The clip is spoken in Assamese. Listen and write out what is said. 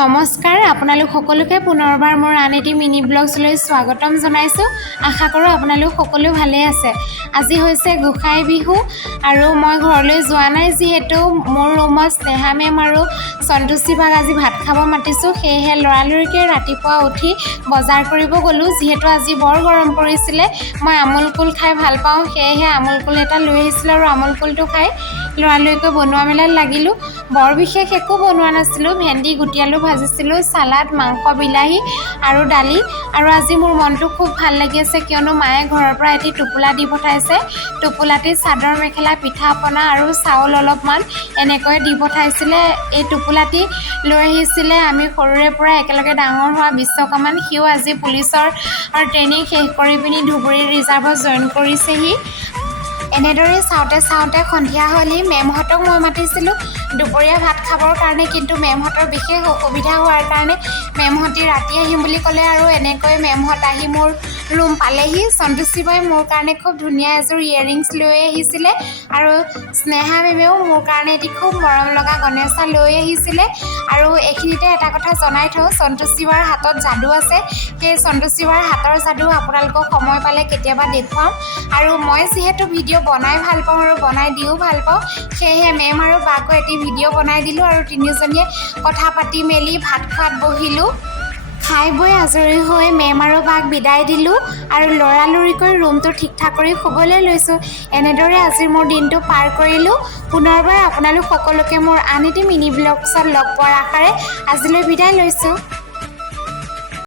নমস্কাৰ আপোনালোক সকলোকে পুনৰবাৰ মোৰ আন এটি মিনি ব্লগছলৈ স্বাগতম জনাইছোঁ। আশা কৰোঁ আপোনালোক সকলো ভালে আছে। আজি হৈছে গোসাই বিহু আৰু মই ঘৰলৈ যোৱা নাই, যিহেতু মোৰ ৰুমত স্নেহা মেম আৰু সন্তোষী বাক আজি ভাত খাব মাতিছোঁ। সেয়েহে লৰালৰিকৈ ৰাতিপুৱা উঠি বজাৰ কৰিব গ'লোঁ। যিহেতু আজি বৰ গৰম পৰিছিলে, মই আমুল কুল খাই ভাল পাওঁ, সেয়েহে আমুল কুল এটা লৈ আহিছিলোঁ আৰু আমুল কুলটো খাই লৰালৰিকৈ বনোৱা মেলাত লাগিলোঁ। বৰ বিশেষ একো বনোৱা নাছিলোঁ, ভেন্দি গুটি আলু ভাজিছিলোঁ, চালাড, মাংস, বিলাহী আৰু দালি। আৰু আজি মোৰ মনটো খুব ভাল লাগি আছে, কিয়নো মায়ে ঘৰৰ পৰা এটি টোপোলা দি পঠাইছে। টোপোলাটিত চাদৰ মেখেলা, পিঠা পনা আৰু চাউল অলপমান এনেকৈ দি পঠাইছিলে। এই টোপোলাটি লৈ আহিছিলে আমি সৰুৰে পৰা একেলগে ডাঙৰ হোৱা বিশ্বকৰ্মান। সিও আজি পুলিচৰ ট্ৰেইনিং শেষ কৰি পিনি ধুবুৰী ৰিজাৰ্ভত জইন কৰিছেহি। এনেদৰে চাওঁতে চাওঁতে সন্ধিয়া হ'লি। মেমহঁতক মই মাতিছিলোঁ দুপৰীয়া ভাত খাবৰ কাৰণে, কিন্তু মেমহঁতৰ বিশেষ অসুবিধা হোৱাৰ কাৰণে মেমহঁতি ৰাতি আহিম বুলি ক'লে আৰু এনেকৈ মেমহঁত আহি মোৰ ৰুম পালেহি। সন্তোষী বাই মোৰ কাৰণে খুব ধুনীয়া এযোৰ ইয়েৰিংছ লৈ আহিছিলে আৰু স্নেহা মেমেও মোৰ কাৰণে এটি খুব মৰম লগা গণেশা লৈ আহিছিলে। আৰু এইখিনিতে এটা কথা জনাই থওঁ, সন্তোষী বাৰ হাতত যাদু আছে। সেই সন্তোষী বাৰ হাতৰ যাদু আপোনালোকক সময় পালে কেতিয়াবা দেখুৱাম। আৰু মই যিহেতু ভিডিঅ' বনাই ভাল পাওঁ আৰু বনাই দিও ভাল পাওঁ, সেয়েহে মেম আৰু বাকো এটি ভিডিঅ' বনাই দিলোঁ আৰু তিনিওজনীয়ে কথা পাতি মেলি ভাত খোৱাত বহিলোঁ। খাই বৈ আজৰি হৈ মেম আৰু বাক বিদায় দিলোঁ আৰু লৰালৰিকৈ ৰুমটো ঠিক ঠাক কৰি শুবলৈ লৈছোঁ। এনেদৰে আজি মোৰ দিনটো পাৰ কৰিলোঁ। পুনৰবাৰ আপোনালোক সকলোকে মোৰ আন এটি মিনি ব্লগছত লগ পোৱাৰ আশাৰে আজিলৈ বিদায় লৈছোঁ।